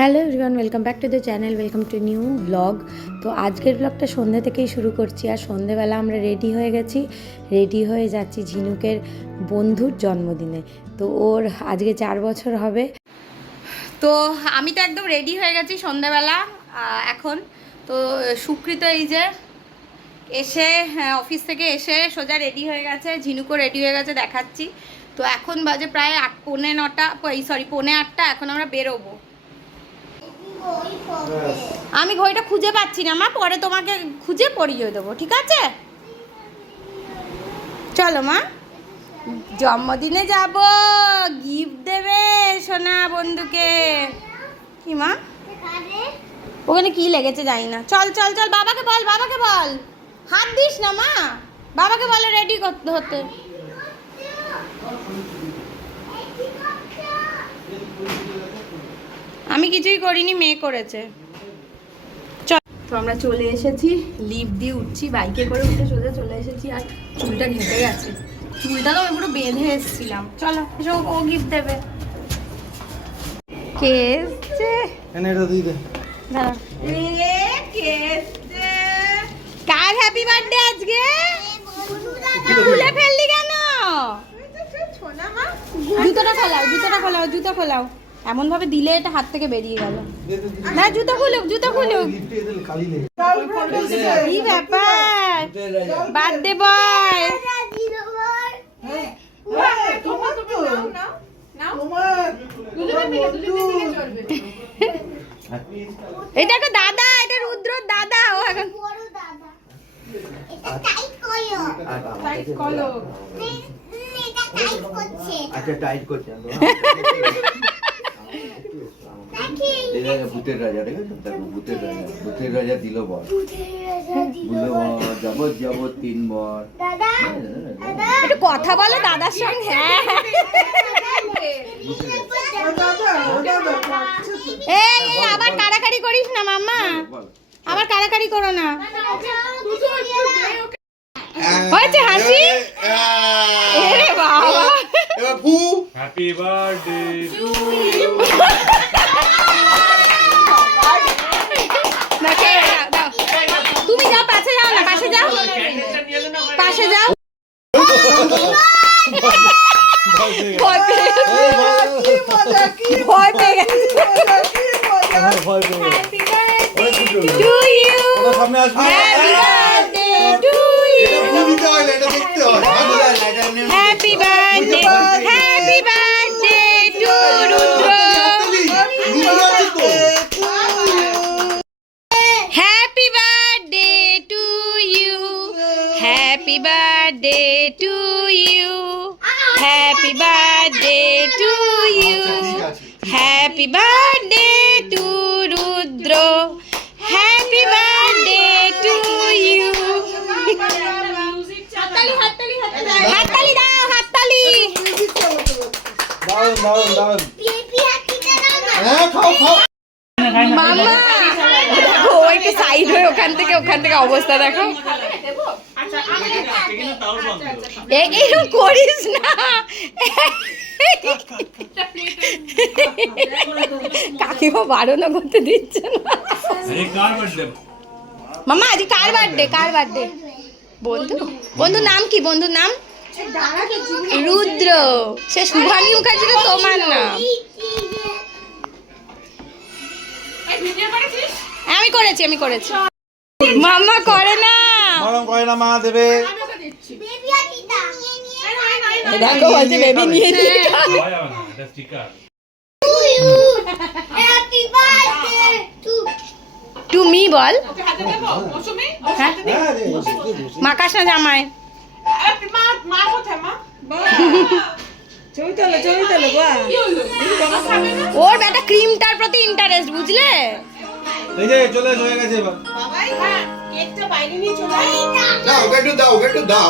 Hello everyone, welcome back to the channel, welcome to new blog. তো আজকের ব্লগটা সন্ধ্যে থেকেই শুরু করছি। আর সন্ধ্যেবেলা আমরা রেডি হয়ে গেছি, রেডি হয়ে যাচ্ছি ঝিনুকের বন্ধুর জন্মদিনে। তো ওর আজকে 4 বছর হবে। তো আমি তো একদম রেডি হয়ে গেছি সন্ধ্যেবেলা এখন। তো সুকৃত এই যে এসে অফিস থেকে এসে সোজা রেডি হয়ে গেছে, ঝিনুকও রেডি হয়ে গেছে, দেখাচ্ছি। তো এখন বাজে প্রায় 8:45, এখন আমরা বেরোবো। আমি ঘড়িটা খুঁজে পাচ্ছি না মা, পরে তোমাকে খুঁজে পরিয়ে দেবো, ঠিক আছে? চলো মা, জন্মদিনে যাব, গিফট দেবে সোনা বন্ধুকে। কি মা, ওখানে কি লেগেছে জানি না। চল চল চল, বাবাকে বল, বাবাকে বল, হাত দিস না মা, বাবাকে বলে রেডি করতে হতে। আমি কিছুই করিনি, মেয়ে করেছে। চল, তো আমরা চলে এসেছি, লিফট দিয়ে উঠছি, বাইকে করে উঠে সোজা চলে এসেছি। আর চুলটা ঘেঁটে গেছে, চুলটা তো পুরো বেঁধে এসেছিলাম। চলো এসো, ও গিফট দেবে। কে এসছে? দাঁড়া। কার হ্যাপি বার্থডে আজকে? খুলে ফেললি কেন? জুতোটা খোলাও, জুতোটা খোলাও, জুতো খোলাও। এমন ভাবে দিলে এটা হাত থেকে বেরিয়ে গেল। না, জুতো খুলুক, জুতো খুলুক। কি ব্যাপার, বার্থডে বয়। এটা তো দাদা, এটা রুদ্রর দাদা। ও এখন আচ্ছা টাইট করছে। ভূতের রাজা, ঠিক আছে? দেখো ভূতের রাজা, ভূতের রাজা দিল বর, দিল বর, যাবত যাবত 3 বর। একটু কথা বলো দাদার সঙ্গে। এই আবার কাড়াকাড়ি করিস না মাম্মা, আবার কাড়াকাড়ি করো না। হয়েছে হাসি। এরে বাবা, হ্যাপি বার্থডে টু ইউ। তুমি যাও, পাশে যাও না, পাশে যাও, পাশে যাও। ভয় পেয়ে গেছে। To you, happy birthday to you, happy birthday, happy birthday to Rudra, happy birthday to you, happy birthday to you, happy birthday to you, happy birthday to Rudra, happy birthday to you. হাততালি দাও, হাততালি। মামা দেখো, ও একটু সাইড হয়ে ওখান থেকে অবস্থা দেখো। এরকম করিস না, কাকিমা বারণ করতে দিচ্ছে না। মামা আজ কার বার্থডে? কার বার্থডে? বন্ধু, বন্ধুর নাম কি? বন্ধুর নাম রুদ্র। সে শুভানী মুখার্জি তো তোমার নাম। আমি করেছি, আমি করেছি। মাম্মা করে না, করে না, মা দেবে। দেখো বলছে বেবি নিয়ে নিয়ে। তুমি বল, হ্যাঁ মাকাস না জামাই। ওর বেটা ক্রিমটার প্রতি ইন্টারেস্ট, বুঝলে? এই যে চলে হয়ে গেছে এবার। না ওকে একটু দাও, ওকে একটু দাও।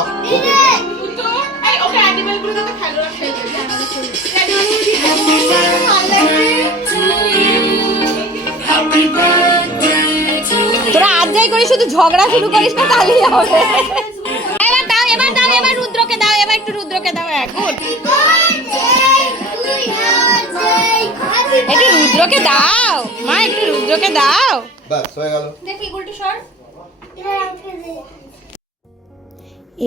তোরা আজ যাই করিস, শুধু ঝগড়া শুরু করিস না, তাহলেই হবে। এবার দাও, এবার দাও, এবার রুদ্রকে দাও, এবার একটু রুদ্রকে দাও। গুড, একটু রুদ্রকে দাও। মা একটু রুদ্রকে দাও। বাস হয়ে গেল। দেখি গুলটি সর।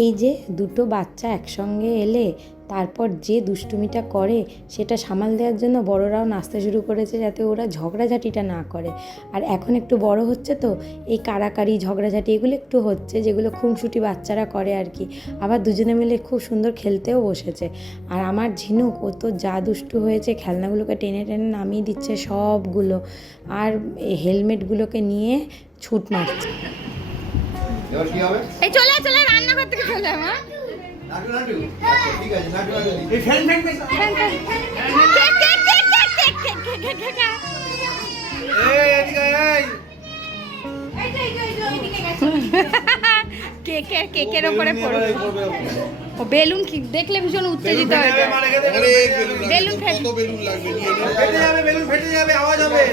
এই যে দুটো বাচ্চা একসঙ্গে এলে তারপর যে দুষ্টুমিটা করে সেটা সামাল দেওয়ার জন্য বড়রাও নাচতে শুরু করেছে যাতে ওরা ঝগড়াঝাটিটা না করে। আর এখন একটু বড় হচ্ছে তো এই কাড়াকাড়ি ঝগড়াঝাটি এগুলো একটু হচ্ছে, যেগুলো খুনসুটি বাচ্চারা করে আর কি। আবার দুজনে মিলে খুব সুন্দর খেলতেও বসেছে। আর আমার ঝিনুক ও তো যা দুষ্টু হয়েছে, খেলনাগুলোকে টেনে টেনে নামিয়ে দিচ্ছে সবগুলো, আর হেলমেটগুলোকে নিয়ে ছুট মারছে। এবার কি হবে? এই চলে চলে রান্নাঘর থেকে চলে আমার নাটু নাটু। আচ্ছা ঠিক আছে, নাটু নাটু দি। এই ফ্যান ফ্যান ফ্যান। এই এদিকে এই। কেকের উপরে পড়বে। ও বেলুন কি দেখলে ভীষণ উত্তেজিত হয়ে যায়। বেলুন কত বেলুন লাগবে নিয়ে নে। ফেটে যাবে, বেলুন ফেটে যাবে, আওয়াজ হবে।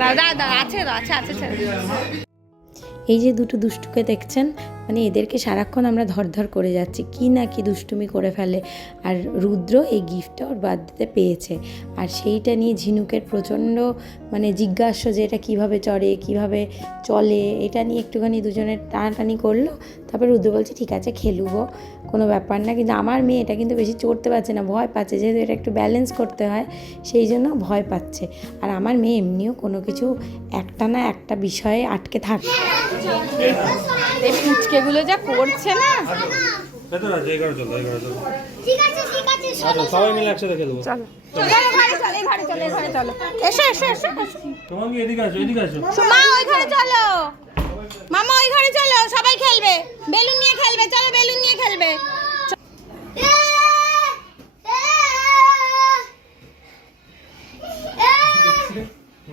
দাদা আছে তো, আছে আছে। এই যে দুটো দুষ্টুকে দেখছেন, মানে এদেরকে সারাক্ষণ আমরা ধরধর করে যাচ্ছি, কি না কি দুষ্টুমি করে ফেলে। আর রুদ্র এই গিফটটা ওর বার্থডেতে পেয়েছে, আর সেইটা নিয়ে ঝিনুকের প্রচণ্ড মানে জিজ্ঞাসা যে এটা কীভাবে কীভাবে চলে, এটা নিয়ে একটুখানি দুজনের টানাটানি করলো। তারপর রুদ্র বলছে ঠিক আছে খেলুবো, কোনো ব্যাপার না। কিন্তু আমার মেয়ে এটা কিন্তু বেশি চড়তে পারছে না, ভয় পাচ্ছে, যেহেতু এটা একটু ব্যালেন্স করতে হয় সেই জন্য ভয় পাচ্ছে। আর আমার মেয়ে এমনিও কোনো কিছু একটা না একটা বিষয়ে আটকে থাকে। এই ফুচকেগুলো যা করছে না। ভেতরে আছে, এগারো চলো, এগারো চলো। ঠিক আছে আচ্ছা সবাই মিলে একসাথে খেলবো। চলো এই ঘরে চলো। এসো। তোমার কি এদিকে আসো, এদিকে আসো। মা ওই ঘরে চলো, মামা ওই ঘরে চলো, সবাই খেলবে, বেলুন নিয়ে খেলবে, চলো বেলুন নিয়ে খেলবে।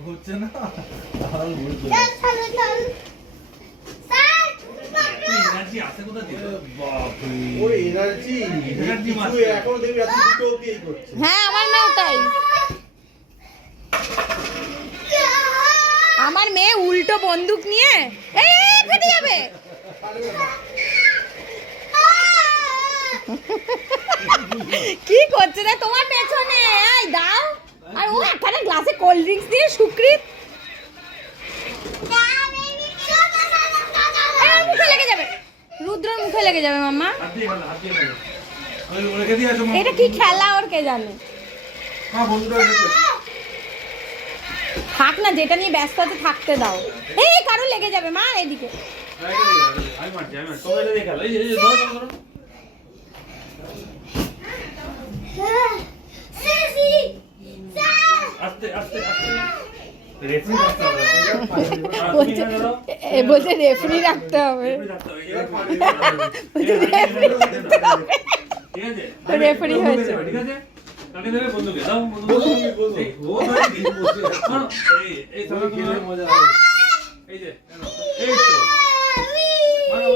হচ্ছে না। এনার্জি আছে কোথা থেকে? বাপরে। ওই এনার্জি কিছু এখনো দেখবি রাত 2টো অবধি এই করছে। হ্যাঁ আমার মেয়েও তাই। আমার মেয়ে উল্টো বন্দুক নিয়ে এই ফেটে যাবে। কি করছে রে তোমার পেছনে? এই দাও। আর ও একটা গ্লাসে কোল্ড ড্রিঙ্কস দিয়ে সুক্রিত। মুখে লেগে যাবে, রুদ্রর মুখে লেগে যাবে মাম্মা। হাত দিয়ে খেলো, হাত দিয়ে খেলো। আমি রেখে দিয়ে আসো। এটা কি খেলা ওর কে জানে। হ্যাঁ বন্ধুরা এসেছে। থাক না, যেটা নিয়ে ব্যস্ত আছে থাকতে দাও। এই কারো লেগে যাবে মা, এদিকে। আমি মারছি। তোমরা এটা দিয়ে খেলো। এই যে ধরো। আস্তে আস্তে আস্তে। রেফারি রাখতে হবে। বলছে রেফারি রাখতে হবে। ঠিক আছে? রেফারি হয়েছে। ঠিক আছে? কাটি দেবে বন্ধুকে। দাও বন্ধু। এই ও ধরে দিন বসে। এই সবাই খেলে মজা হবে। এই যে এই তো। মারো।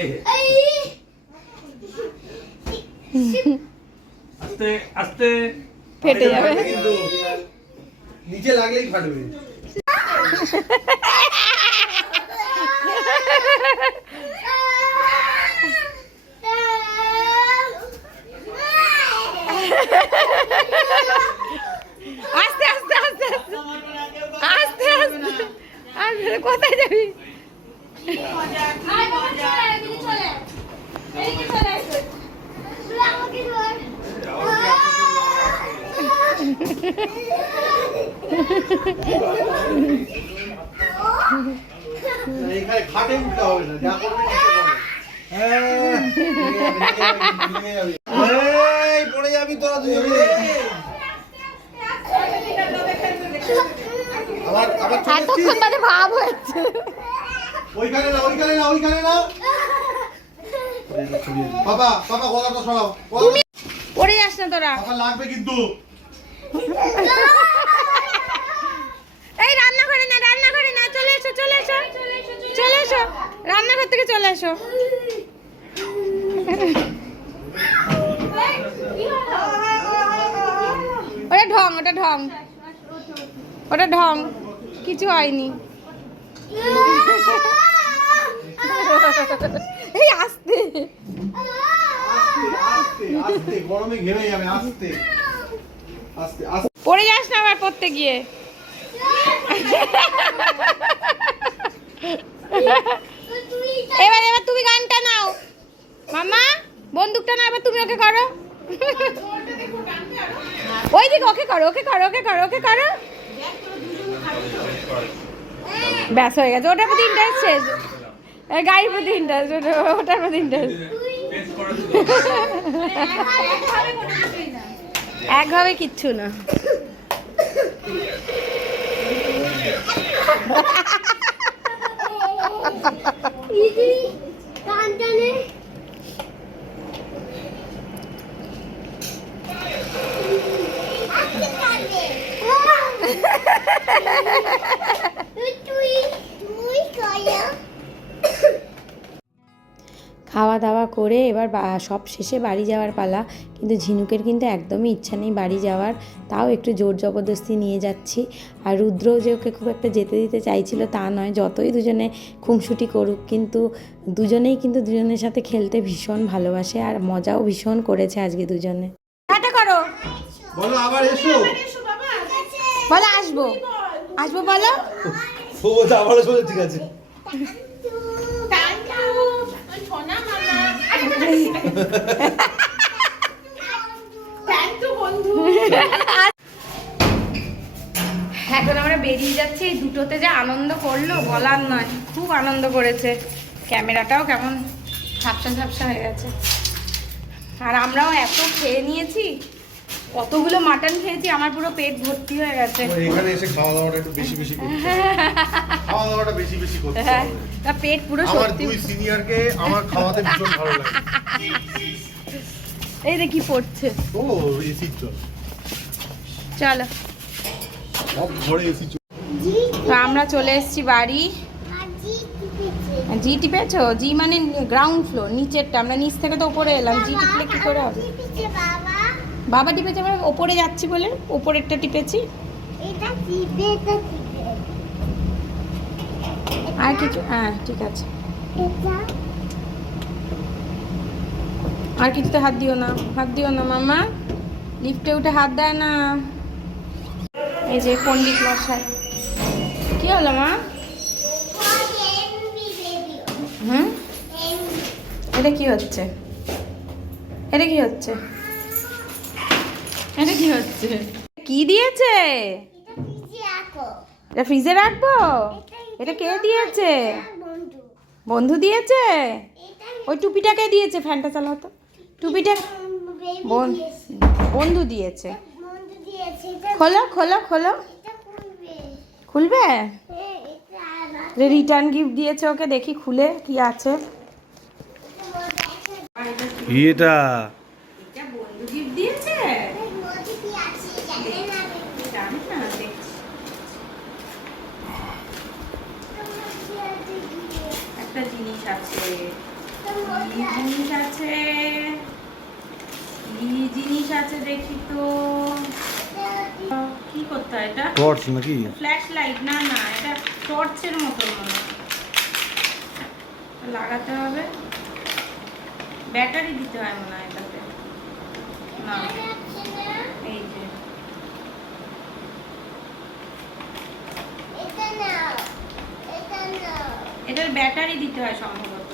এই আস্তে আস্তে। ফেটে যাবে। নিচে লাগলেই ফাটবে। আস্তে আস্তে আস্তে আস্তে আস্তে আস্তে কোথায় যাবি? এখানে খাটে উঠতে হবে না, যা করবে নিচে করবে। এই পড়ে যাবি তোরা দুজনে। আবার এতক্ষণ বাদে ভাব হচ্ছে। ওইখানে না। বাবা গলাটা সরাও। পড়ে যাস না তোরা। বাবা লাগবে কিন্তু। এই রান্নাঘরে না চলে এসো রান্নাঘর থেকে চলে এসো। ওটা ঢং কিছু হয়নি। এই আসতে আস্তে আস্তে গরমে ঘেমে যাবে আস্তে আস্তে আস্তে পড়ে যাস না আবার পড়তে গিয়ে। এবার এবার তুমি গানটা নাও মামা, বন্দুকটা না, এবার তুমি ওকে করো। ওই দিকে ওকে করো, ওকে করো, ওকে করো, ওকে করো। ব্যাস হয়ে গেছে, ওটার প্রতি ইন্টারেস্ট শেষ। গাড়ির প্রতি ইন্টারেস্ট, ওটার প্রতি ইন্টারেস্ট। একভাবে কিচ্ছু না। খাওয়া দাওয়া করে এবার সব শেষে বাড়ি যাওয়ার পালা, কিন্তু ঝিনুকের কিন্তু একদমই ইচ্ছা নেই বাড়ি যাওয়ার, তাও একটু জোর জবরদস্তি নিয়ে যাচ্ছি। আর রুদ্রও যে ওকে খুব একটা যেতে দিতে চাইছিল তা নয়, যতই দুজনে খুনসুটি করুক কিন্তু দুজনেই কিন্তু দুজনের সাথে খেলতে ভীষণ ভালোবাসে আর মজাও ভীষণ করেছে আজকে দুজনে। টাটা করো, বলো আবার এসো। বলো আসবো, আসবো বলো। ও বলছে আবার এসো, ঠিক আছে। এখন আমরা বেরিয়ে যাচ্ছি, এই দুটোতে যে আনন্দ করলো বলার নয়, খুব আনন্দ করেছে। ক্যামেরাটাও কেমন ঝাপসা ঝাপসা হয়ে গেছে। আর আমরাও এত খেয়ে নিয়েছি, কতগুলো মাটন খেয়েছি, আমার পুরো পেট ভর্তি হয়ে গেছে। এখানে এসে খাওয়া দাওয়াটা একটু বেশি বেশি করতে হবে। খাওয়া দাওয়াটা বেশি বেশি করতে হ্যাঁ, হবে। তা পেট পুরো আমার সত্যি। দুই সিনিয়রকে আমার খাওয়াতে ভীষণ ভালো লাগে। এই যে কি পড়ছে, ও এসির জল, চলো। সব ঘরে এসি চল। তো আমরা চলে এসেছি বাড়ি। জি টিপেছো? জি মানে গ্রাউন্ড ফ্লোর, নিচেরটা। আমরা নিচ থেকে তো উপরে এলাম, জি টিপলে কি করে হবে? বাবা টিপেছে, আমরা ওপরে যাচ্ছি বলে ওপরেরটা টিপেছি। আর কিছু? হ্যাঁ ঠিক আছে। আর কিছুতে হাত দিও না, হাত দিও না মামা, লিফটে উঠে হাত দেয় না। এই যে পণ্ডিত মশাই, কি হলো মা? হুম, এটা কি হচ্ছে? এটা কি হচ্ছে? এটা কি হচ্ছে? কি দিয়েছে? এটা ফ্রিজে রাখবো? এটা কে দিয়েছে? বন্ধু দিয়েছে? ওই টুপিটা কে দিয়েছে? ফ্যানটা চালাও তো। টুপিটা বন্ধু দিয়েছে। খোলো খোলো খোলো, খুলবে? রিটার্ন গিফট দিয়েছে ওকে, দেখি খুলে কি আছে। এটা বন্ধু গিফট দিয়েছে। একটা জিনিস আছে, কি জিনিস আছে? কি জিনিস আছে দেখি তো। কি করতে হয় এটা? টর্চ নাকি? Flash light? না না, এটা টর্চের মতো মনে হয়। লাগাতে হবে, ব্যাটারি দিতে হয় মনে হয় এটাতে। না, এই যে এটার ব্যাটারি দিতে হয় সম্ভবত।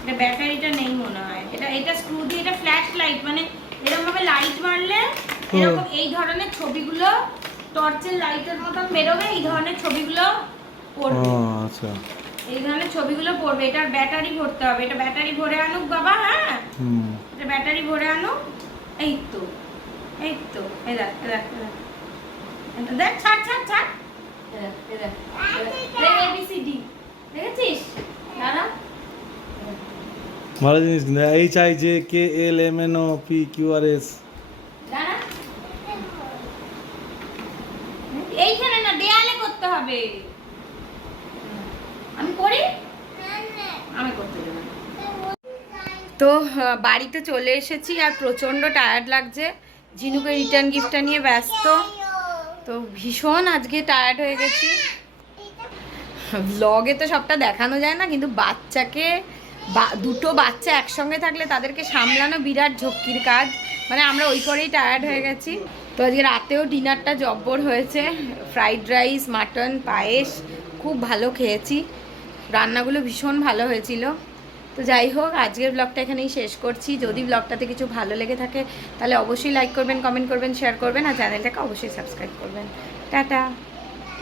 এটা ব্যাটারিটা নেই মনে হয়। এটা স্ক্রু দিয়ে, এটা ফ্ল্যাশ লাইট, মানে এরকম ভাবে লাইট মারলে এরকম এই ধরনের ছবিগুলো টর্চের লাইটের মতন বেরোবে, এই ধরনের ছবিগুলো পড়বে। আচ্ছা, এই ধরনের ছবিগুলো পড়বে। এটার ব্যাটারি ভরতে হবে। এটা ব্যাটারি ভরে আনুক বাবা। হ্যাঁ, এটা ব্যাটারি ভরে আনুক। এই তো, এই তো, এই দেখ, এই দেখ, এই দেখ, ছাড় ছাড় ছাড়, এই দেখ, ABCD দেখেছিস? দাঁড়া, ভালো জিনিস। HIJKLMNOPQRS। দাঁড়া, এইখানে না, দেয়ালে করতে হবে। আমি করি, আমি করতে দেব। তো বাড়িতে চলে এসেছি আর প্রচণ্ড টায়ার্ড লাগছে। ঝিনুকে রিটার্ন গিফটটা নিয়ে ব্যস্ত, তো ভীষণ আজকে টায়ার্ড হয়ে গেছি। ব্লগে তো সবটা দেখানো যায় না, কিন্তু বাচ্চাকে দুটো বাচ্চা একসঙ্গে থাকলে তাদেরকে সামলানো বিরাট ঝক্কির কাজ, মানে আমরা ওই করেই টায়ার্ড হয়ে গেছি। তো আজকে রাতেও ডিনারটা জব্বর হয়েছে, ফ্রাইড রাইস, মাটন, পায়েস, খুব ভালো খেয়েছি, রান্নাগুলো ভীষণ ভালো হয়েছিল। তো যাই হোক, আজকের ব্লগটা এখানেই শেষ করছি। যদি ব্লগটাতে কিছু ভালো লেগে থাকে তাহলে অবশ্যই লাইক করবেন, কমেন্ট করবেন, শেয়ার করবেন, আর চ্যানেলটাকে অবশ্যই সাবস্ক্রাইব করবেন। টাটা।